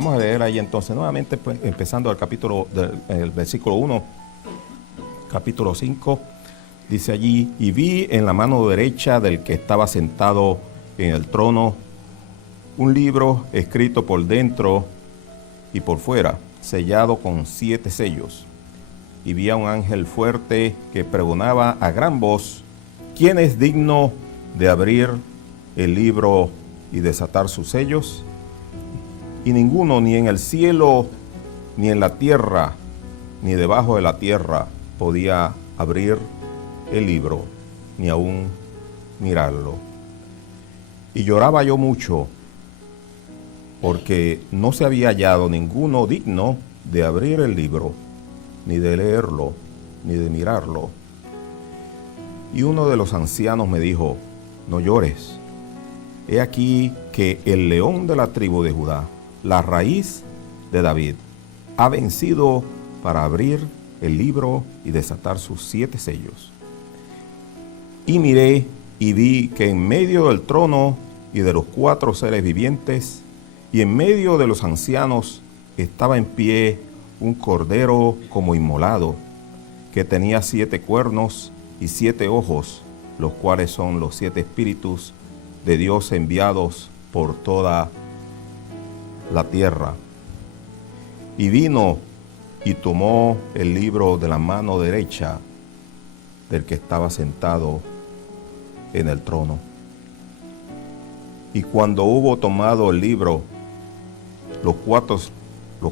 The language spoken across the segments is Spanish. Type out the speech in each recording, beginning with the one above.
Vamos a leer ahí entonces nuevamente, pues, empezando el versículo 1, capítulo 5. Dice allí: y vi en la mano derecha del que estaba sentado en el trono un libro escrito por dentro y por fuera, sellado con 7 sellos. Y vi a un ángel fuerte que pregonaba a gran voz: ¿quién es digno de abrir el libro y desatar sus sellos? Y ninguno, ni en el cielo, ni en la tierra, ni debajo de la tierra, podía abrir el libro, ni aún mirarlo. Y lloraba yo mucho, porque no se había hallado ninguno digno de abrir el libro, ni de leerlo, ni de mirarlo. Y uno de los ancianos me dijo: no llores. He aquí que el león de la tribu de Judá, la raíz de David, ha vencido para abrir el libro y desatar sus 7 sellos. Y miré y vi que en medio del trono y de los 4 seres vivientes y en medio de los ancianos estaba en pie un cordero como inmolado, que tenía 7 cuernos y 7 ojos, los cuales son los 7 espíritus de Dios enviados por toda la tierra. Y vino y tomó el libro de la mano derecha del que estaba sentado en el trono. Y cuando hubo tomado el libro, los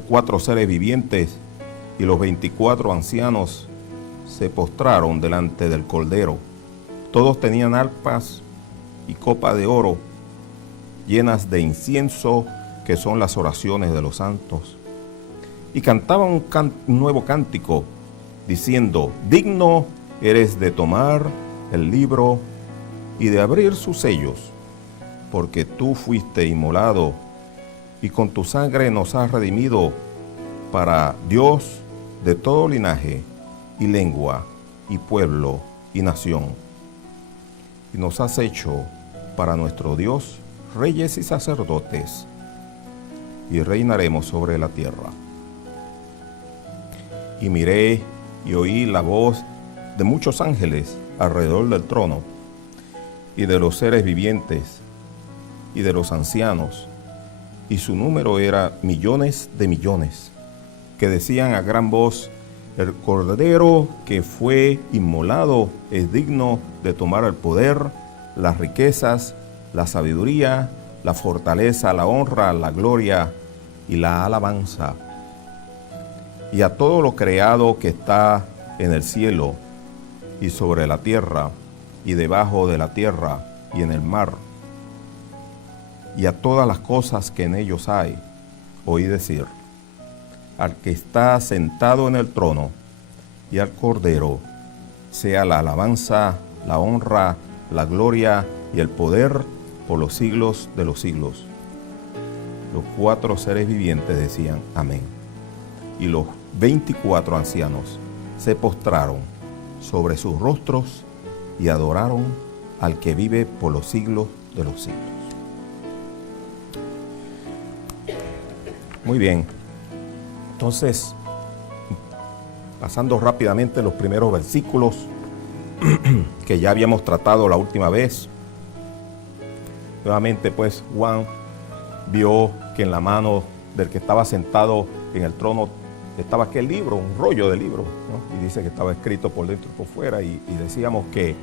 cuatro seres vivientes y los 24 ancianos se postraron delante del Cordero. Todos tenían arpas y copas de oro llenas de incienso, que son las oraciones de los santos. Y cantaban un nuevo cántico, diciendo: digno eres de tomar el libro y de abrir sus sellos, porque tú fuiste inmolado, y con tu sangre nos has redimido para Dios de todo linaje, y lengua, y pueblo, y nación. Y nos has hecho para nuestro Dios reyes y sacerdotes, y reinaremos sobre la tierra. Y miré y oí la voz de muchos ángeles alrededor del trono, y de los seres vivientes, y de los ancianos, y su número era millones de millones, que decían a gran voz: el Cordero que fue inmolado es digno de tomar el poder, las riquezas, la sabiduría, la fortaleza, la honra, la gloria y la alabanza. Y a todo lo creado que está en el cielo y sobre la tierra y debajo de la tierra y en el mar, y a todas las cosas que en ellos hay, oí decir: al que está sentado en el trono y al Cordero sea la alabanza, la honra, la gloria y el poder por los siglos de los siglos. Los 4 seres vivientes decían: amén. Y los 24 ancianos se postraron sobre sus rostros y adoraron al que vive por los siglos de los siglos. Muy bien. Entonces, pasando rápidamente los primeros versículos que ya habíamos tratado la última vez. Nuevamente, pues, Juan vio que en la mano del que estaba sentado en el trono estaba aquel libro, un rollo de libro, ¿no? Y dice que estaba escrito por dentro y por fuera, y decíamos que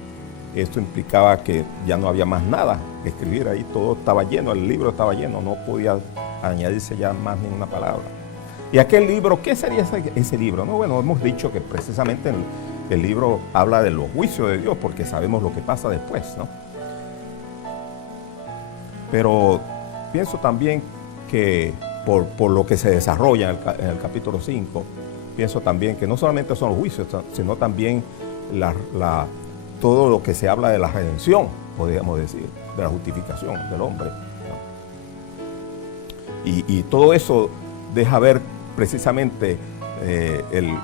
esto implicaba que ya no había más nada que escribir ahí, todo estaba lleno, el libro estaba lleno, no podía añadirse ya más ninguna palabra. Y aquel libro, ¿qué sería ese libro? No, bueno, hemos dicho que precisamente el libro habla de los juicios de Dios, porque sabemos lo que pasa después, ¿no? Pero pienso también que por lo que se desarrolla en el capítulo 5, pienso también que no solamente son los juicios, sino también todo lo que se habla de la redención, podríamos decir, de la justificación del hombre, ¿no? Y todo eso deja ver precisamente el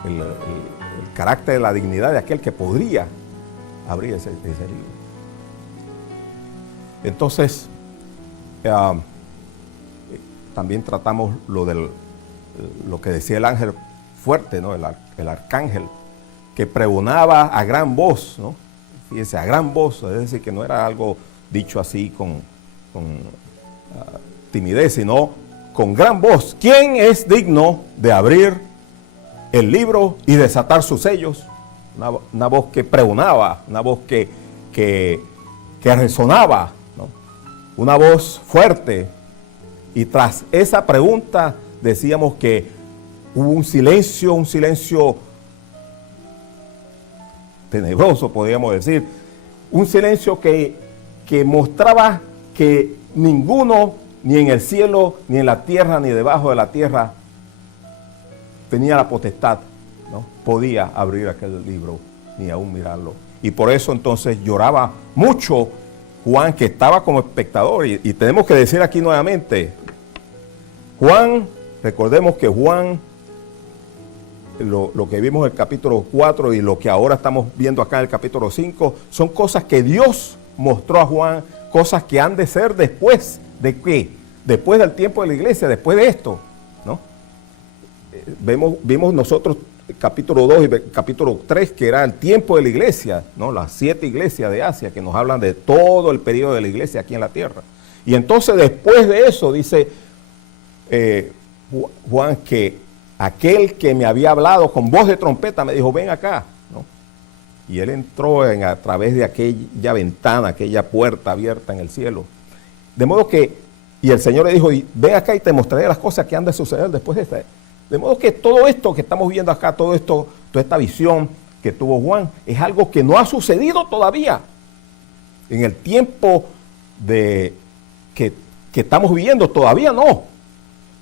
carácter de la dignidad de aquel que podría abrir ese libro. también tratamos lo que decía el ángel fuerte, ¿no? El arcángel, que pregonaba a gran voz, ¿no? Fíjense, a gran voz, es decir, que no era algo dicho así con timidez, sino con gran voz. ¿Quién es digno de abrir el libro y desatar sus sellos? Una voz que pregonaba, una voz que resonaba, ¿no? Una voz fuerte. Y tras esa pregunta decíamos que hubo un silencio tenebroso, podríamos decir, un silencio que mostraba que ninguno, ni en el cielo, ni en la tierra, ni debajo de la tierra, tenía la potestad, ¿no? Podía abrir aquel libro, ni aún mirarlo. Y por eso entonces lloraba mucho Juan, que estaba como espectador. Y tenemos que decir aquí nuevamente, Juan, recordemos que Juan, lo que vimos en el capítulo 4 y lo que ahora estamos viendo acá en el capítulo 5, son cosas que Dios mostró a Juan, cosas que han de ser después de qué, después del tiempo de la iglesia, después de esto, ¿no? Vimos nosotros capítulo 2 y capítulo 3, que era el tiempo de la iglesia, ¿no? Las 7 iglesias de Asia, que nos hablan de todo el periodo de la iglesia aquí en la tierra. Y entonces después de eso dice Juan que aquel que me había hablado con voz de trompeta me dijo, ven acá, ¿no? Y él entró a través de aquella ventana, aquella puerta abierta en el cielo. De modo que, y el Señor le dijo, ven acá y te mostraré las cosas que han de suceder después de esta. De modo que todo esto que estamos viendo acá, todo esto, toda esta visión que tuvo Juan, es algo que no ha sucedido todavía. En el tiempo que estamos viviendo, todavía no.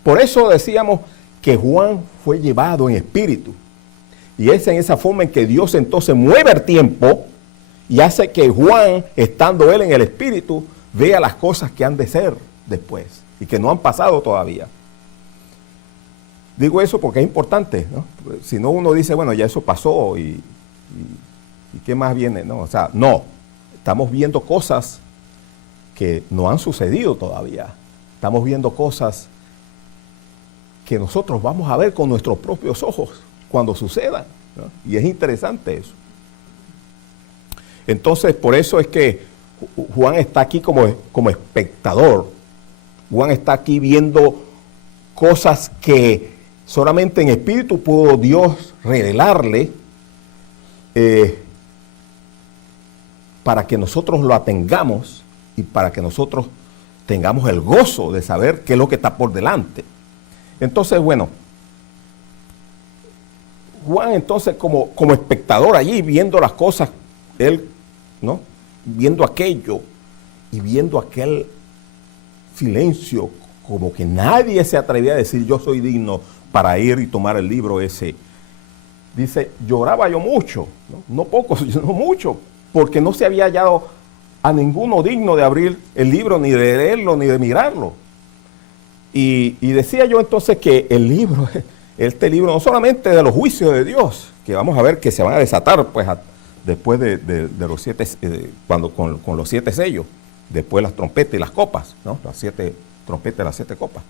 Por eso decíamos que Juan fue llevado en espíritu. Y es en esa forma en que Dios entonces mueve el tiempo y hace que Juan, estando él en el espíritu, vea las cosas que han de ser después y que no han pasado todavía. Digo eso porque es importante, ¿no? Si no, uno dice, bueno, ya eso pasó y ¿qué más viene? No, o sea, no. Estamos viendo cosas que no han sucedido todavía. Estamos viendo cosas que nosotros vamos a ver con nuestros propios ojos cuando sucedan, ¿no? Y es interesante eso. Entonces, por eso es que Juan está aquí como espectador. Juan está aquí viendo cosas que solamente en espíritu pudo Dios revelarle para que nosotros lo atengamos y para que nosotros tengamos el gozo de saber qué es lo que está por delante. Entonces, bueno, Juan entonces como espectador allí, viendo las cosas, él, ¿no? Viendo aquello y viendo aquel silencio, como que nadie se atrevía a decir, yo soy digno para ir y tomar el libro ese. Dice, lloraba yo mucho, no poco, sino mucho, porque no se había hallado a ninguno digno de abrir el libro, ni de leerlo, ni de mirarlo. Y decía yo entonces que el libro, este libro, no solamente de los juicios de Dios, que vamos a ver que se van a desatar pues después de los 7, cuando con los 7 sellos, después las trompetas y las copas, ¿no? Las 7 trompetas y las 7 copas.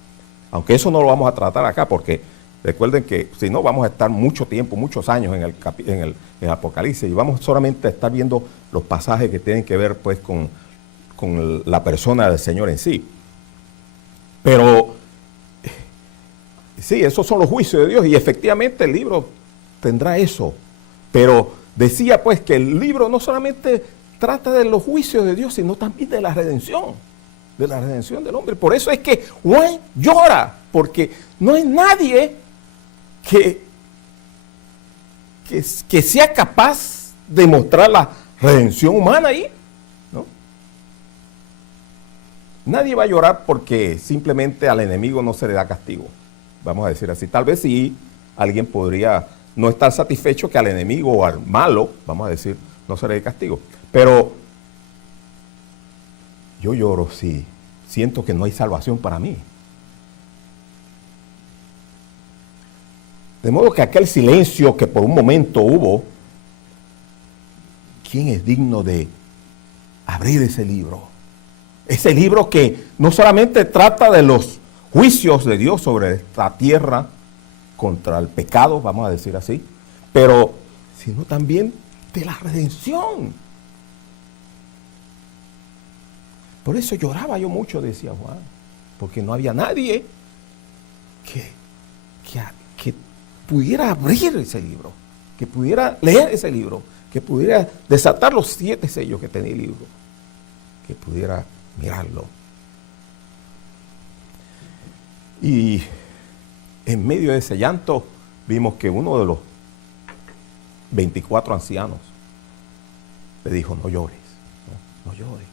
Aunque eso no lo vamos a tratar acá, porque recuerden que si no vamos a estar mucho tiempo, muchos años en el Apocalipsis, y vamos solamente a estar viendo los pasajes que tienen que ver pues con la persona del Señor en sí. Pero sí, esos son los juicios de Dios y efectivamente el libro tendrá eso. Pero decía pues que el libro no solamente trata de los juicios de Dios, sino también de la redención del hombre. Por eso es que Juan llora, porque no hay nadie que sea capaz de mostrar la redención humana ahí, ¿no? Nadie va a llorar porque simplemente al enemigo no se le da castigo, vamos a decir así. Tal vez sí alguien podría no estar satisfecho que al enemigo o al malo, vamos a decir, no se le dé castigo. Pero yo lloro si siento que no hay salvación para mí. De modo que aquel silencio que por un momento hubo, ¿quién es digno de abrir ese libro? Ese libro que no solamente trata de los juicios de Dios sobre esta tierra contra el pecado, vamos a decir así, pero sino también de la redención. Por eso lloraba yo mucho, decía Juan, porque no había nadie que pudiera abrir ese libro, que pudiera leer ese libro, que pudiera desatar los 7 sellos que tenía el libro, que pudiera mirarlo. Y en medio de ese llanto vimos que uno de los 24 ancianos le dijo: no llores, no llores.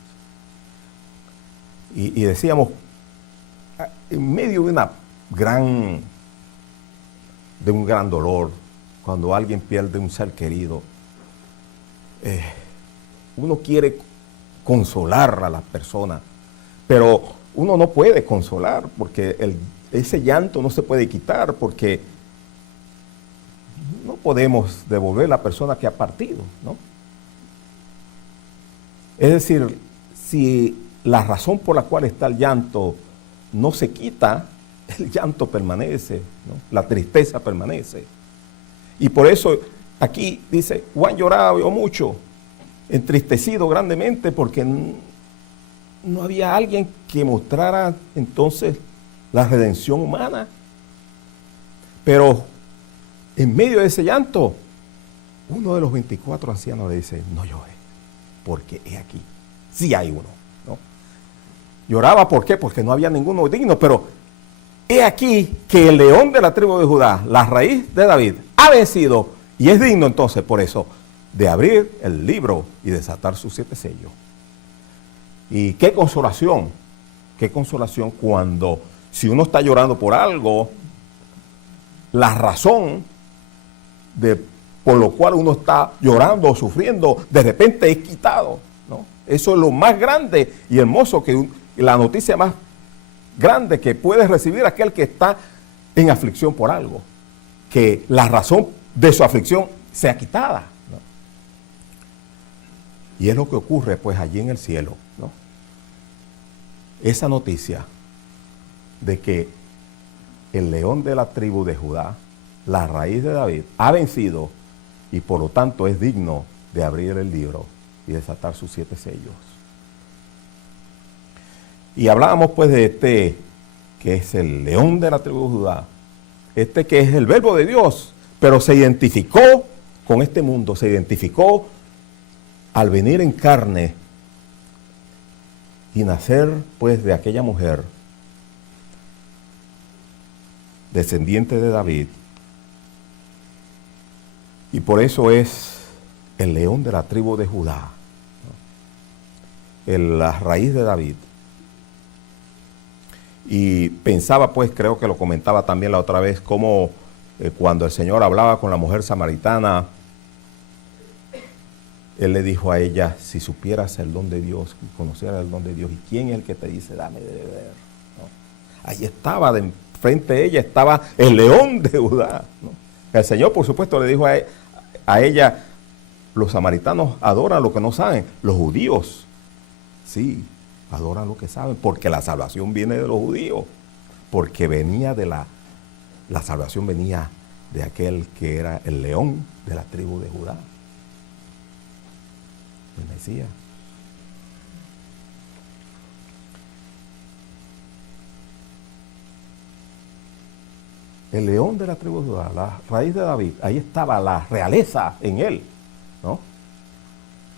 Y decíamos, en medio de un gran dolor, cuando alguien pierde un ser querido, uno quiere consolar a la persona, pero uno no puede consolar porque ese llanto no se puede quitar, porque no podemos devolver a la persona que ha partido, ¿no? Es decir, si la razón por la cual está el llanto no se quita, el llanto permanece, ¿no? La tristeza permanece. Y por eso aquí dice, Juan lloraba yo mucho, entristecido grandemente, porque no había alguien que mostrara entonces la redención humana. Pero en medio de ese llanto, uno de los 24 ancianos le dice: no llores, porque he aquí, sí hay uno, ¿no? Lloraba, ¿por qué? Porque no había ninguno digno, pero he aquí que el león de la tribu de Judá, la raíz de David, ha vencido y es digno entonces por eso de abrir el libro y desatar sus 7 sellos. Y qué consolación cuando, si uno está llorando por algo, la razón por lo cual uno está llorando o sufriendo, de repente es quitado, ¿no? Eso es lo más grande y hermoso, la noticia más grande que puede recibir aquel que está en aflicción por algo, que la razón de su aflicción sea quitada, ¿no? Y es lo que ocurre pues allí en el cielo, ¿no? Esa noticia de que el león de la tribu de Judá, la raíz de David, ha vencido y por lo tanto es digno de abrir el libro y desatar sus 7 sellos. Y hablábamos pues de este que es el león de la tribu de Judá, este que es el verbo de Dios, pero se identificó con este mundo, se identificó al venir en carne y nacer pues de aquella mujer, descendiente de David, y por eso es el león de la tribu de Judá, ¿no? La raíz de David. Y pensaba pues, creo que lo comentaba también la otra vez, cómo cuando el Señor hablaba con la mujer samaritana, Él le dijo a ella: si supieras el don de Dios, conocieras el don de Dios, ¿y quién es el que te dice dame de beber? ¿No? Ahí estaba, de frente de ella estaba el león de Judá, ¿no? El Señor, por supuesto, le dijo a ella: los samaritanos adoran lo que no saben, los judíos, sí, adoran lo que saben, porque la salvación viene de los judíos, porque venía la salvación venía de aquel que era el león de la tribu de Judá, el Mesías. El león de la tribu de Judá, la raíz de David, ahí estaba la realeza en él, ¿no?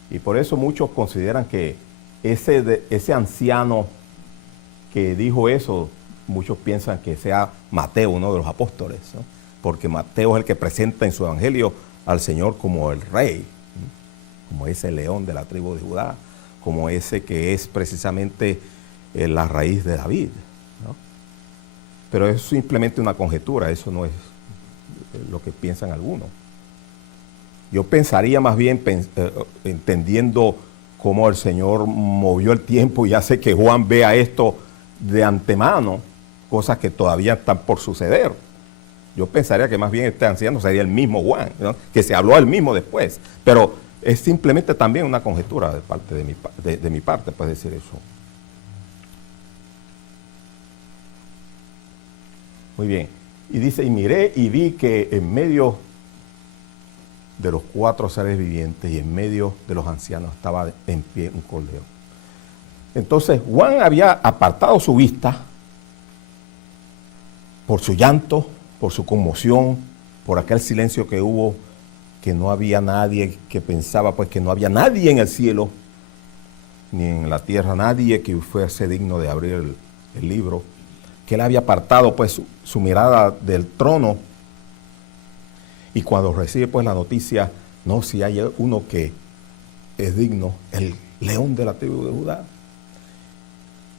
Y por eso muchos consideran que ese anciano que dijo eso, muchos piensan que sea Mateo, uno de los apóstoles, ¿no? Porque Mateo es el que presenta en su evangelio al Señor como el rey, ¿no? Como ese león de la tribu de Judá, como ese que es precisamente la raíz de David, ¿no? Pero es simplemente una conjetura, eso no es lo que piensan algunos. Yo pensaría más bien, entendiendo cómo el Señor movió el tiempo y hace que Juan vea esto de antemano, cosas que todavía están por suceder. Yo pensaría que más bien este anciano sería el mismo Juan, ¿no? Que se habló al mismo después, pero es simplemente también una conjetura de parte de mi parte, puede decir eso. Muy bien. Y dice, y miré y vi que en medio de los 4 seres vivientes y en medio de los ancianos estaba en pie un cordero. Entonces Juan había apartado su vista por su llanto, por su conmoción, por aquel silencio que hubo, que no había nadie, que pensaba pues que no había nadie en el cielo, ni en la tierra, nadie que fuese digno de abrir el libro, que él había apartado pues su mirada del trono, y cuando recibe pues la noticia, no, si hay uno que es digno, el león de la tribu de Judá.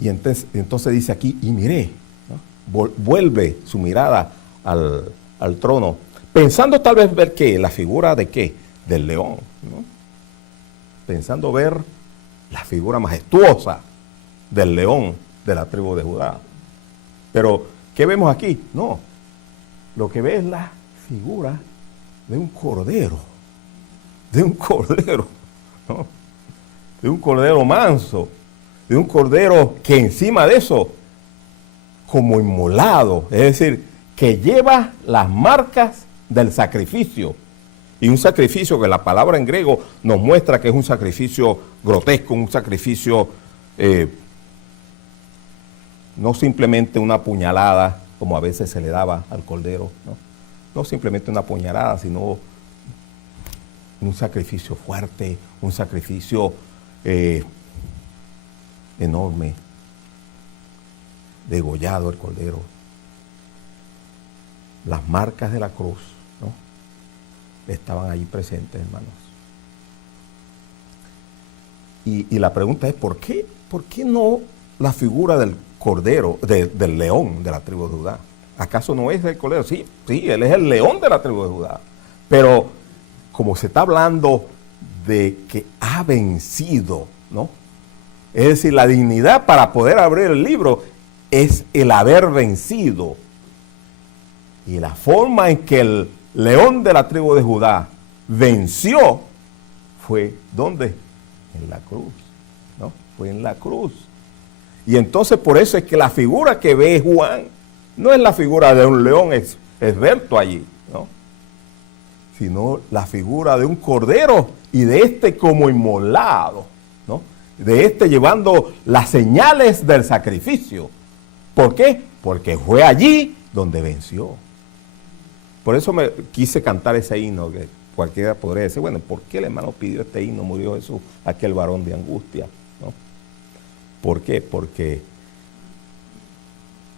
Y entonces dice aquí, y miré, ¿no? Vuelve su mirada al trono, pensando tal vez ver qué, la figura de qué, del león, ¿no? Pensando ver la figura majestuosa del león de la tribu de Judá. Pero, ¿qué vemos aquí? No, lo que ve es la figura de un cordero, ¿no? De un cordero manso, de un cordero que encima de eso, como inmolado, es decir, que lleva las marcas del sacrificio. Y un sacrificio que la palabra en griego nos muestra que es un sacrificio grotesco, un sacrificio no simplemente una puñalada, como a veces se le daba al cordero, ¿no? No simplemente una puñalada, sino un sacrificio fuerte, un sacrificio enorme, degollado el cordero. Las marcas de la cruz, ¿no? Estaban ahí presentes, hermanos. Y la pregunta es, ¿por qué no la figura del cordero, del león de la tribu de Judá? ¿Acaso no es el cordero? Sí, él es el león de la tribu de Judá. Pero como se está hablando de que ha vencido, ¿no? Es decir, la dignidad para poder abrir el libro es el haber vencido. Y la forma en que el león de la tribu de Judá venció fue, ¿dónde? En la cruz, ¿no? Fue en la cruz. Y entonces por eso es que la figura que ve Juan no es la figura de un león esbelto allí, ¿no? Sino la figura de un cordero y de este como inmolado, ¿no? De este llevando las señales del sacrificio. ¿Por qué? Porque fue allí donde venció. Por eso me quise cantar ese himno, que cualquiera podría decir, bueno, ¿por qué el hermano pidió este himno? Murió Jesús, aquel varón de angustia, ¿no? ¿Por qué? Porque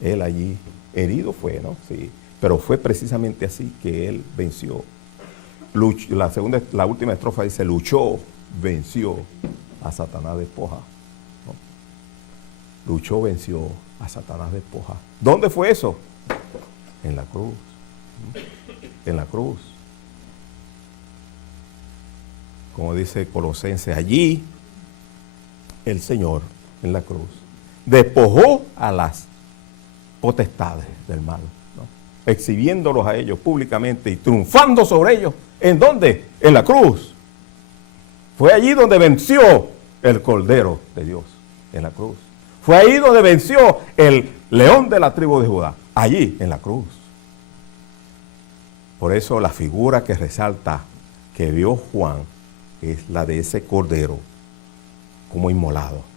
él allí herido fue, ¿no? Sí, pero fue precisamente así que él venció. La última estrofa dice, luchó, venció a Satanás despoja, ¿no? Luchó, venció a Satanás despoja. ¿Dónde fue eso? En la cruz, ¿no? En la cruz. Como dice Colosenses, allí el Señor en la cruz despojó a las potestades del mal, ¿no? Exhibiéndolos a ellos públicamente y triunfando sobre ellos. ¿En dónde? En la cruz. Fue allí donde venció el Cordero de Dios, en la cruz. Fue ahí donde venció el león de la tribu de Judá, allí en la cruz. Por eso la figura que resalta que vio Juan es la de ese Cordero como inmolado.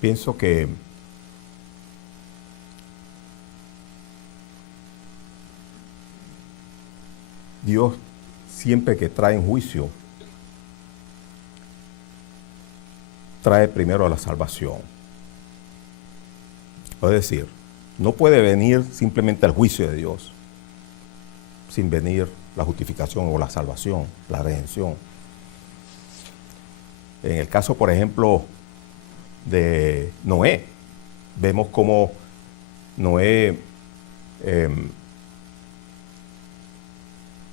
Pienso que Dios siempre que trae en juicio, trae primero la salvación. Es decir, no puede venir simplemente el juicio de Dios sin venir la justificación o la salvación, la redención. En el caso, por ejemplo, de Noé, vemos cómo Noé,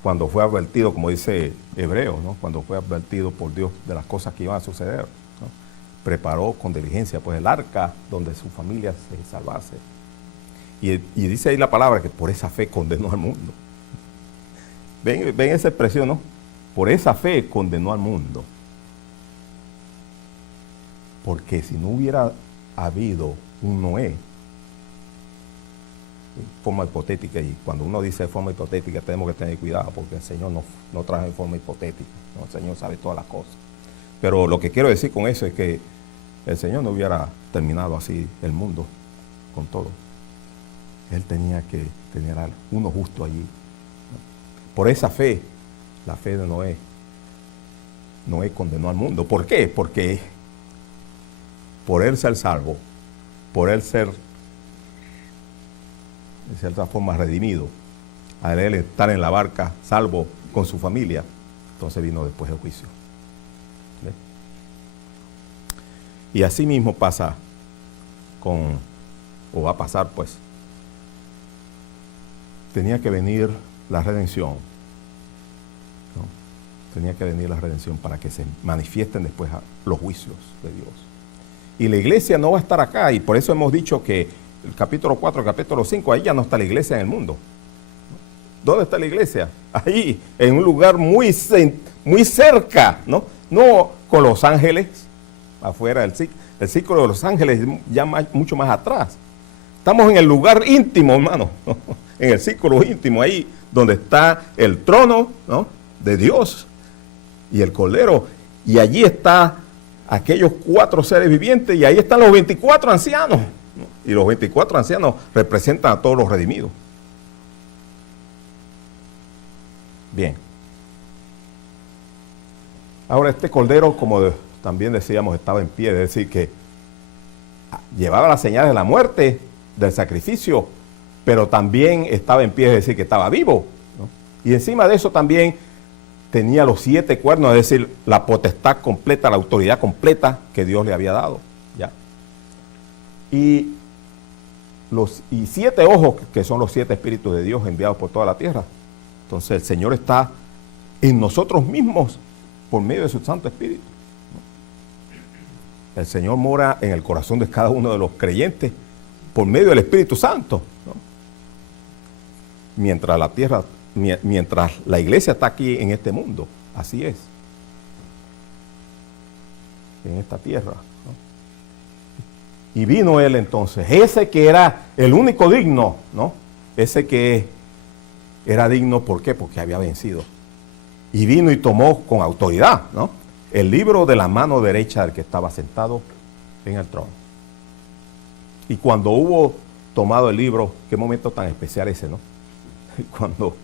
cuando fue advertido, como dice Hebreos, ¿no? Cuando fue advertido por Dios de las cosas que iban a suceder, ¿no? Preparó con diligencia pues el arca donde su familia se salvase. Y dice ahí la palabra que por esa fe condenó al mundo. ¿Ven esa expresión, no? Por esa fe condenó al mundo. Porque si no hubiera habido un Noé, forma hipotética, y cuando uno dice forma hipotética tenemos que tener cuidado porque el Señor no trabaja en forma hipotética, ¿no? El Señor sabe todas las cosas. Pero lo que quiero decir con eso es que el Señor no hubiera terminado así el mundo con todo. Él tenía que tener uno justo allí, ¿no? Por esa fe, la fe de Noé condenó al mundo. ¿Por qué? Porque por él ser salvo, por él ser de cierta forma redimido, al él estar en la barca salvo con su familia, entonces vino después el juicio. ¿Ve? Y así mismo pasa o va a pasar, pues, tenía que venir la redención, ¿no? Tenía que venir la redención para que se manifiesten después los juicios de Dios. Y la iglesia no va a estar acá, y por eso hemos dicho que el capítulo 4, el capítulo 5, ahí ya no está la iglesia en el mundo. ¿Dónde está la iglesia? Ahí, en un lugar muy cerca, ¿no? No con los ángeles, afuera del círculo de los ángeles, ya mucho más atrás. Estamos en el lugar íntimo, hermano, ¿no? En el círculo íntimo, ahí donde está el trono, ¿no?, de Dios y el Cordero. Y allí está aquellos 4 seres vivientes, y ahí están los 24 ancianos. Y los 24 ancianos representan a todos los redimidos. Bien. Ahora este cordero, como también decíamos, estaba en pie, es decir, que llevaba las señales de la muerte, del sacrificio, pero también estaba en pie, es decir, que estaba vivo, ¿no? Y encima de eso también tenía los 7 cuernos, es decir, la potestad completa, la autoridad completa que Dios le había dado. ¿Ya? Y 7 ojos, que son los 7 espíritus de Dios enviados por toda la tierra. Entonces el Señor está en nosotros mismos por medio de su Santo Espíritu, ¿no? El Señor mora en el corazón de cada uno de los creyentes por medio del Espíritu Santo, ¿no? Mientras la iglesia está aquí en este mundo, así es, en esta tierra, ¿no? Y vino él entonces, ese que era el único digno, ¿no? Ese que era digno, ¿por qué? Porque había vencido. Y vino y tomó con autoridad, ¿no?, el libro de la mano derecha del que estaba sentado en el trono. Y cuando hubo tomado el libro, qué momento tan especial ese, ¿no? Cuando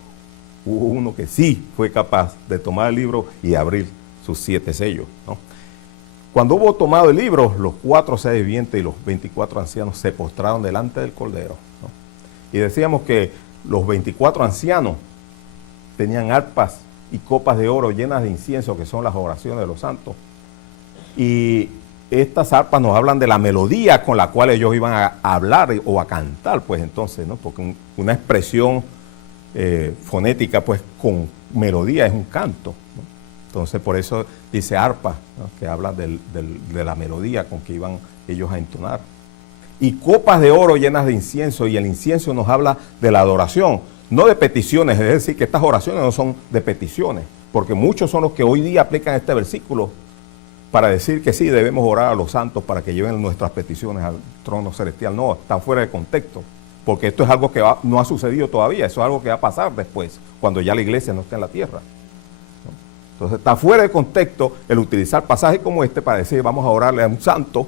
hubo uno que sí fue capaz de tomar el libro y abrir sus 7 sellos, ¿no? Cuando hubo tomado el libro, los 4 seres vivientes y los 24 ancianos se postraron delante del Cordero, ¿no? Y decíamos que los 24 ancianos tenían arpas y copas de oro llenas de incienso, que son las oraciones de los santos. Y estas arpas nos hablan de la melodía con la cual ellos iban a hablar o a cantar, pues entonces, ¿no? Porque una expresión fonética, pues con melodía es un canto, ¿no? Entonces por eso dice arpa, ¿no?, que habla de la melodía con que iban ellos a entonar. Y copas de oro llenas de incienso, y el incienso nos habla de la adoración, no de peticiones, es decir, que estas oraciones no son de peticiones, porque muchos son los que hoy día aplican este versículo para decir que sí, debemos orar a los santos para que lleven nuestras peticiones al trono celestial. No, está fuera de contexto, porque esto es algo que no ha sucedido todavía, eso es algo que va a pasar después, cuando ya la iglesia no esté en la tierra, ¿no? Entonces está fuera de contexto el utilizar pasajes como este para decir vamos a orarle a un santo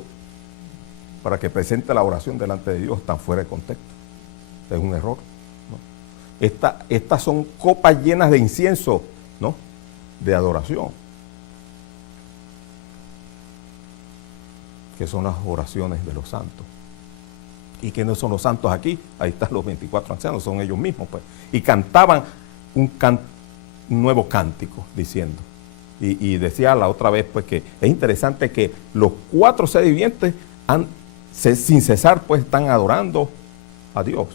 para que presente la oración delante de Dios. Está fuera de contexto, es un error, ¿no? Estas son copas llenas de incienso, ¿no?, de adoración, que son las oraciones de los santos. ¿Y quiénes son los santos aquí? Ahí están los 24 ancianos, son ellos mismos, pues. Y cantaban un nuevo cántico, diciendo. Y decía la otra vez, pues, que es interesante que los 4 seres vivientes sin cesar, pues, están adorando a Dios,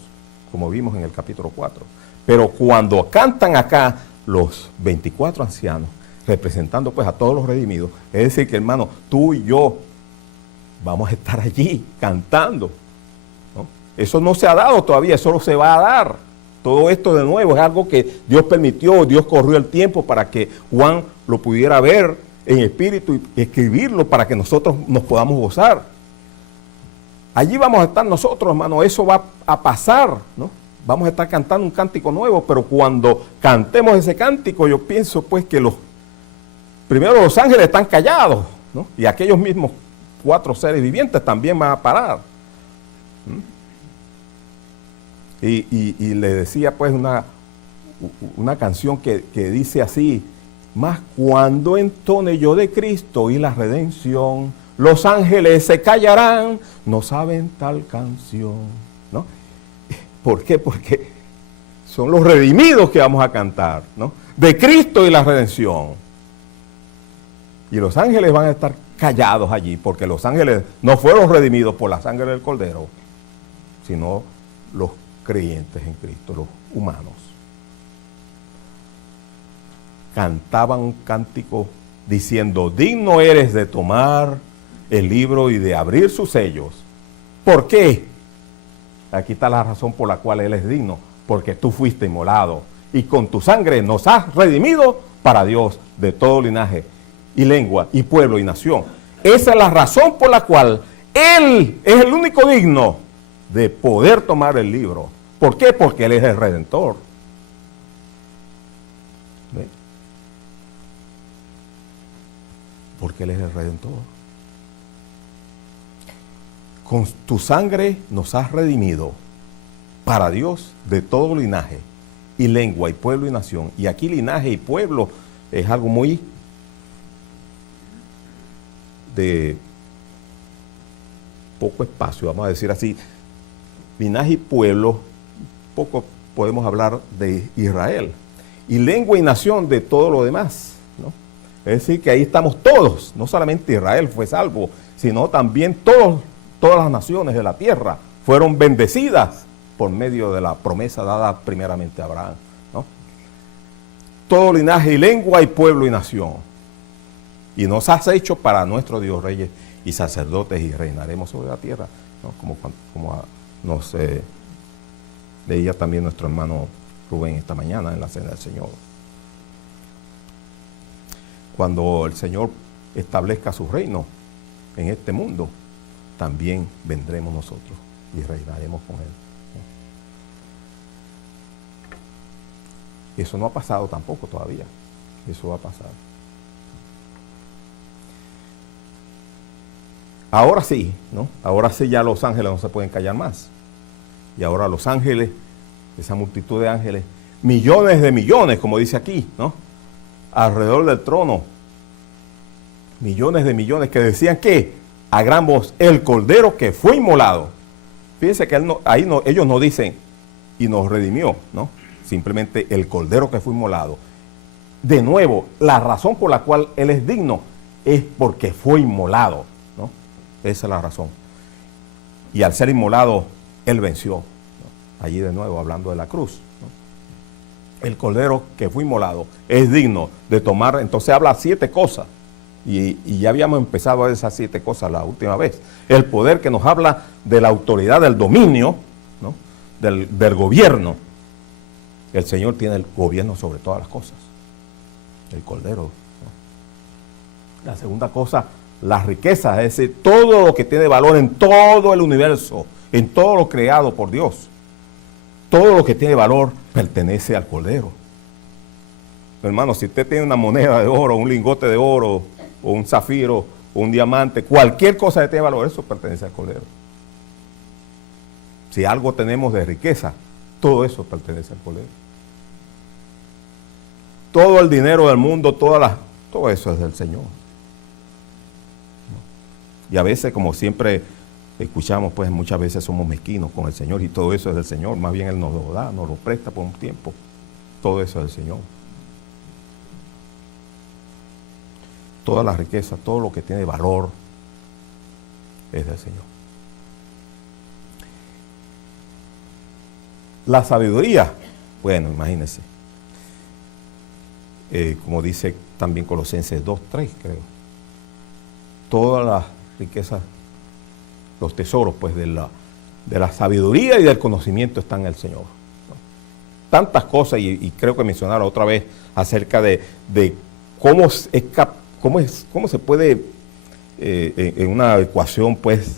como vimos en el capítulo 4. Pero cuando cantan acá los 24 ancianos, representando, pues, a todos los redimidos, es decir, que, hermano, tú y yo vamos a estar allí cantando, ¿no? Eso no se ha dado todavía, eso no se va a dar. Todo esto de nuevo es algo que Dios permitió, Dios corrió el tiempo para que Juan lo pudiera ver en espíritu y escribirlo para que nosotros nos podamos gozar. Allí vamos a estar nosotros, hermano, eso va a pasar, ¿no? Vamos a estar cantando un cántico nuevo, pero cuando cantemos ese cántico, yo pienso pues que primero los ángeles están callados, ¿no? Y aquellos mismos 4 seres vivientes también van a parar. Y le decía pues una canción que dice así: mas cuando entone yo de Cristo y la redención, los ángeles se callarán, no saben tal canción, ¿no? ¿Por qué? Porque son los redimidos que vamos a cantar, ¿no? De Cristo y la redención. Y los ángeles van a estar callados allí, porque los ángeles no fueron redimidos por la sangre del Cordero, sino los creyentes en Cristo, los humanos. Cantaban un cántico diciendo: digno eres de tomar el libro y de abrir sus sellos. ¿Por qué? Aquí está la razón por la cual Él es digno: porque tú fuiste inmolado y con tu sangre nos has redimido para Dios de todo linaje y lengua y pueblo y nación. Esa es la razón por la cual Él es el único digno de poder tomar el libro. ¿Por qué? Porque Él es el Redentor. ¿Ve? Porque Él es el Redentor. Con tu sangre nos has redimido para Dios de todo linaje y lengua y pueblo y nación. Y aquí linaje y pueblo es algo muy de poco espacio, vamos a decir así. Linaje y pueblo, poco podemos hablar de Israel. Y lengua y nación de todo lo demás, ¿no? Es decir, que ahí estamos todos, no solamente Israel fue salvo, sino también todas las naciones de la tierra fueron bendecidas por medio de la promesa dada primeramente a Abraham, ¿no? Todo linaje y lengua y pueblo y nación. Y nos has hecho para nuestro Dios reyes y sacerdotes y reinaremos sobre la tierra, ¿no? Como nos leía también nuestro hermano Rubén esta mañana en la cena del Señor. Cuando el Señor establezca su reino en este mundo, también vendremos nosotros y reinaremos con Él. Eso no ha pasado tampoco todavía. Eso va a pasar. Ahora sí, ¿no? Ahora sí ya los ángeles no se pueden callar más. Y ahora los ángeles, esa multitud de ángeles, millones de millones, como dice aquí, ¿no? Alrededor del trono. Millones de millones que decían que a gran voz, el Cordero que fue inmolado. Fíjense que ellos no dicen y nos redimió, ¿no? Simplemente el Cordero que fue inmolado. De nuevo, la razón por la cual Él es digno es porque fue inmolado, ¿no? Esa es la razón. Y al ser inmolado, Él venció, ¿no? Allí de nuevo, hablando de la cruz, ¿no? El Cordero que fue inmolado es digno de tomar, entonces habla 7 cosas. Y ya habíamos empezado a ver esas 7 cosas la última vez. El poder que nos habla de la autoridad, del dominio, ¿no? del gobierno. El Señor tiene el gobierno sobre todas las cosas. El Cordero, ¿no? La segunda cosa, las riquezas, es decir, todo lo que tiene valor en todo el universo, en todo lo creado por Dios. Todo lo que tiene valor pertenece al Cordero. Hermano, si usted tiene una moneda de oro, un lingote de oro, o un zafiro, o un diamante, cualquier cosa que tenga valor, eso pertenece al Cordero. Si algo tenemos de riqueza, todo eso pertenece al Cordero. Todo el dinero del mundo, todo eso es del Señor. Y a veces, como siempre escuchamos, pues muchas veces somos mezquinos con el Señor y todo eso es del Señor. Más bien Él nos lo da, nos lo presta por un tiempo. Todo eso es del Señor. Toda la riqueza, todo lo que tiene valor es del Señor. La sabiduría, bueno, imagínense. Como dice también Colosenses 2:3, creo. Todas las riquezas, los tesoros, pues, de la sabiduría y del conocimiento están en el Señor, ¿no? Tantas cosas, y creo que mencionaron otra vez acerca de cómo ¿Cómo se puede en una ecuación, pues,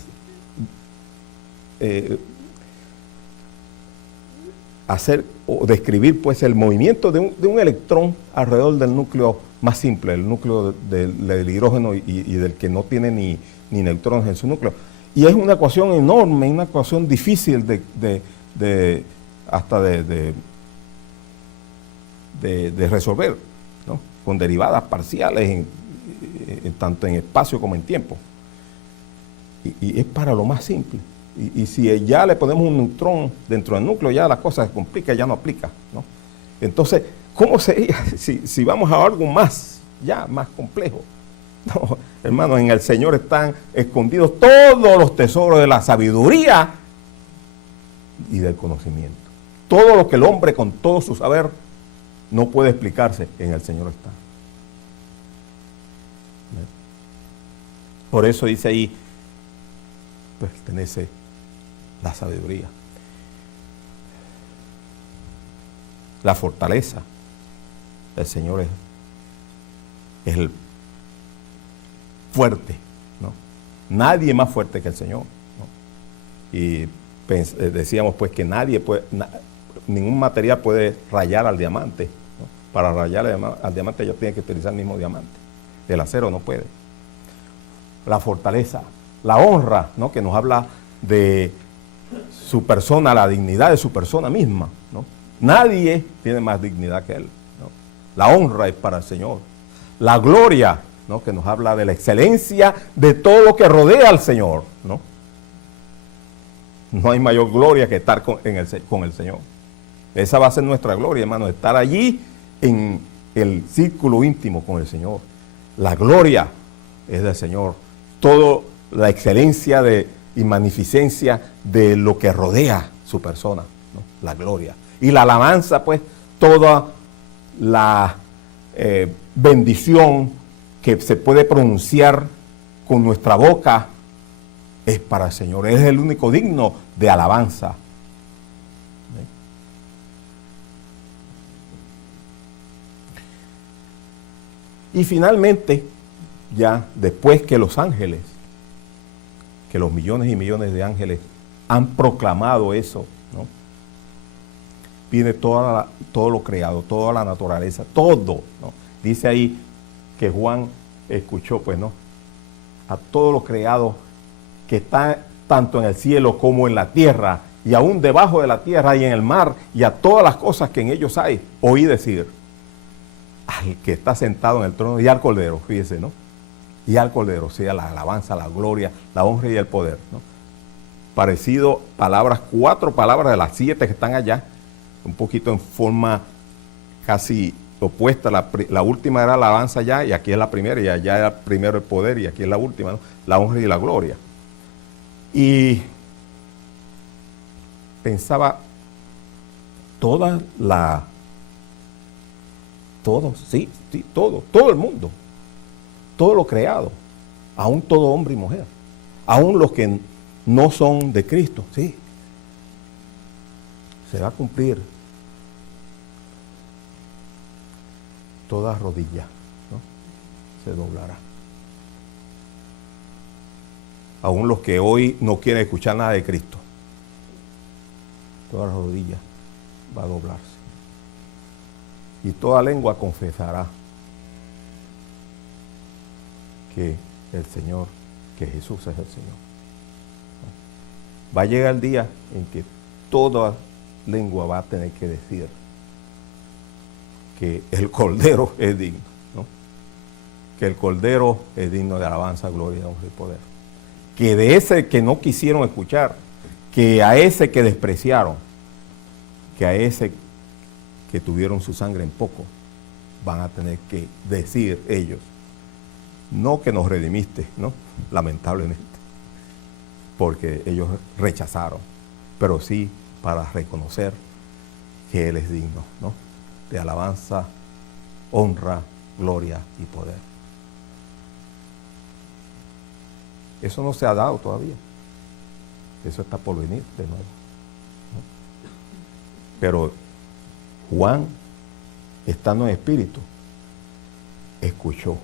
hacer o describir, pues, el movimiento de un electrón alrededor del núcleo más simple, el núcleo del hidrógeno y del que no tiene ni neutrones en su núcleo? Y es una ecuación enorme, una ecuación difícil de resolver, ¿no? Con derivadas parciales tanto en espacio como en tiempo. Y es para lo más simple. Y si ya le ponemos un neutrón dentro del núcleo, ya la cosa se complica, ya no aplica, ¿no? Entonces, ¿cómo sería si vamos a algo más complejo? No, hermanos, en el Señor están escondidos todos los tesoros de la sabiduría y del conocimiento. Todo lo que el hombre con todo su saber no puede explicarse, en el Señor está. Por eso dice ahí, pertenece la sabiduría. La fortaleza del Señor es el fuerte, ¿no? Nadie más fuerte que el Señor, ¿no? Y decíamos pues que ningún material puede rayar al diamante, ¿no? Para rayar al diamante ellos tienen que utilizar el mismo diamante. El acero no puede. La fortaleza, la honra, ¿no? Que nos habla de su persona, la dignidad de su persona misma, ¿no? Nadie tiene más dignidad que Él, ¿no? La honra es para el Señor. La gloria, ¿no? Que nos habla de la excelencia de todo lo que rodea al Señor, ¿no? No hay mayor gloria que estar con el Señor. Esa va a ser nuestra gloria, hermano, estar allí en el círculo íntimo con el Señor. La gloria es del Señor. Toda la excelencia y magnificencia de lo que rodea su persona, ¿no? La gloria. Y la alabanza, pues, toda la bendición que se puede pronunciar con nuestra boca es para el Señor. Él es el único digno de alabanza. Y finalmente, ya después que los ángeles, que los millones y millones de ángeles han proclamado eso, ¿no? Viene todo lo creado, toda la naturaleza, todo, ¿no? Dice ahí que Juan escuchó, pues, ¿no? A todo lo creado que está tanto en el cielo como en la tierra, y aún debajo de la tierra y en el mar, y a todas las cosas que en ellos hay, oí decir al que está sentado en el trono y al Cordero, fíjese, ¿no? Y al Cordero sea la alabanza, la gloria, la honra y el poder, ¿no? Parecido, 4 palabras de las 7 que están allá, un poquito en forma casi opuesta. La última era la alabanza ya, y aquí es la primera, y allá era primero el poder, y aquí es la última, ¿no? La honra y la gloria. Y pensaba, todo el mundo, todo lo creado, aún todo hombre y mujer, aún los que no son de Cristo, sí, se va a cumplir toda rodilla, ¿no? Se doblará. Aún los que hoy no quieren escuchar nada de Cristo, toda rodilla va a doblarse. Y toda lengua confesará que el Señor, que Jesús es el Señor. Va a llegar el día en que toda lengua va a tener que decir que el Cordero es digno, ¿no? Que el Cordero es digno de alabanza, gloria, honra y poder. Que de ese que no quisieron escuchar, que a ese que despreciaron, que a ese que tuvieron su sangre en poco, van a tener que decir ellos, no que nos redimiste, ¿no? Lamentablemente, porque ellos rechazaron, pero sí para reconocer que Él es digno, ¿no? De alabanza, honra, gloria y poder. Eso no se ha dado todavía. Eso está por venir de nuevo, ¿no? Pero Juan, estando en espíritu, escuchó, ¿no?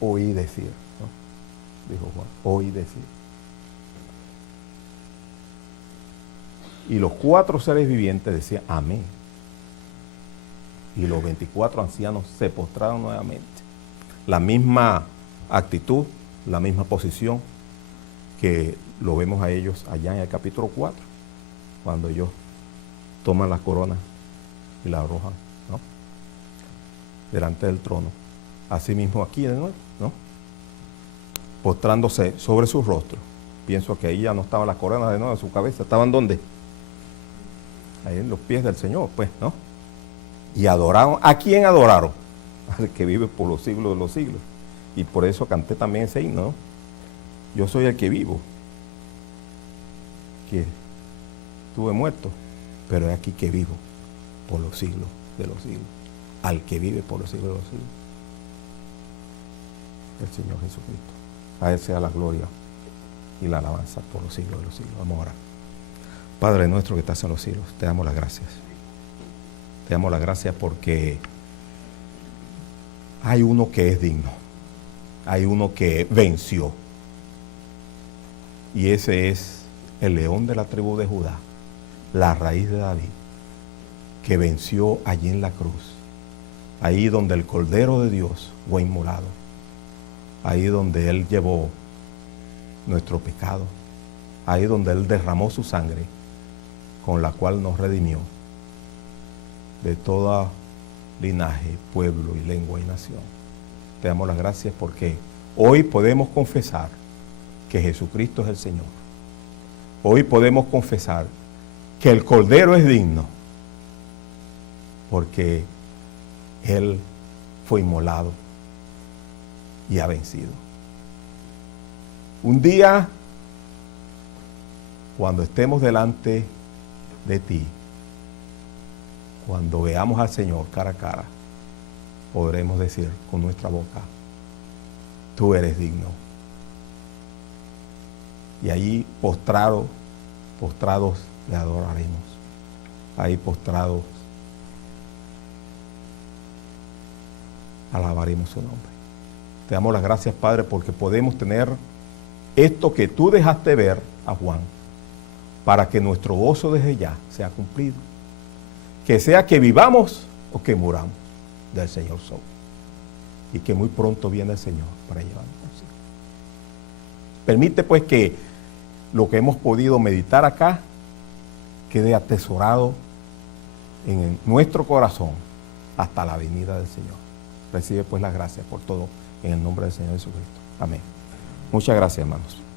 oí decir, ¿no? Dijo Juan, oí decir. Y los 4 seres vivientes decían, amén. Y los 24 ancianos se postraron nuevamente. La misma actitud, la misma posición que lo vemos a ellos allá en el capítulo 4, cuando ellos toman la corona y la arrojan, ¿no?, delante del trono. Así mismo aquí de nuevo, ¿no?, postrándose sobre su rostro. Pienso que ahí ya no estaban las coronas de nuevo en su cabeza. ¿Estaban dónde? Ahí en los pies del Señor, pues, ¿no? Y adoraron. ¿A quién adoraron? Al que vive por los siglos de los siglos. Y por eso canté también ese himno, ¿no? Yo soy el que vivo, que estuve muerto, pero es aquí que vivo por los siglos de los siglos. Al que vive por los siglos de los siglos, el Señor Jesucristo. A Él sea la gloria y la alabanza por los siglos de los siglos. Vamos a orar. Padre nuestro que estás en los cielos, te damos las gracias. Te damos las gracias porque hay uno que es digno. Hay uno que venció. Y ese es el león de la tribu de Judá, la raíz de David, que venció allí en la cruz. Ahí donde el Cordero de Dios fue inmolado. Ahí donde Él llevó nuestro pecado. Ahí donde Él derramó su sangre, con la cual nos redimió de toda linaje, pueblo y lengua y nación. Te damos las gracias porque hoy podemos confesar que Jesucristo es el Señor. Hoy podemos confesar que el Cordero es digno porque Él fue inmolado y ha vencido. Un día, cuando estemos delante de ti, cuando veamos al Señor cara a cara, podremos decir con nuestra boca, tú eres digno. Y allí postrados le adoraremos. Ahí postrados alabaremos su nombre. Te damos las gracias, Padre, porque podemos tener esto que tú dejaste ver a Juan, para que nuestro gozo desde ya sea cumplido. Que sea que vivamos o que muramos, del Señor somos. Y que muy pronto viene el Señor para llevarnos consigo. Permite pues que lo que hemos podido meditar acá quede atesorado en nuestro corazón hasta la venida del Señor. Recibe pues las gracias por todo en el nombre del Señor Jesucristo. Amén. Muchas gracias, hermanos.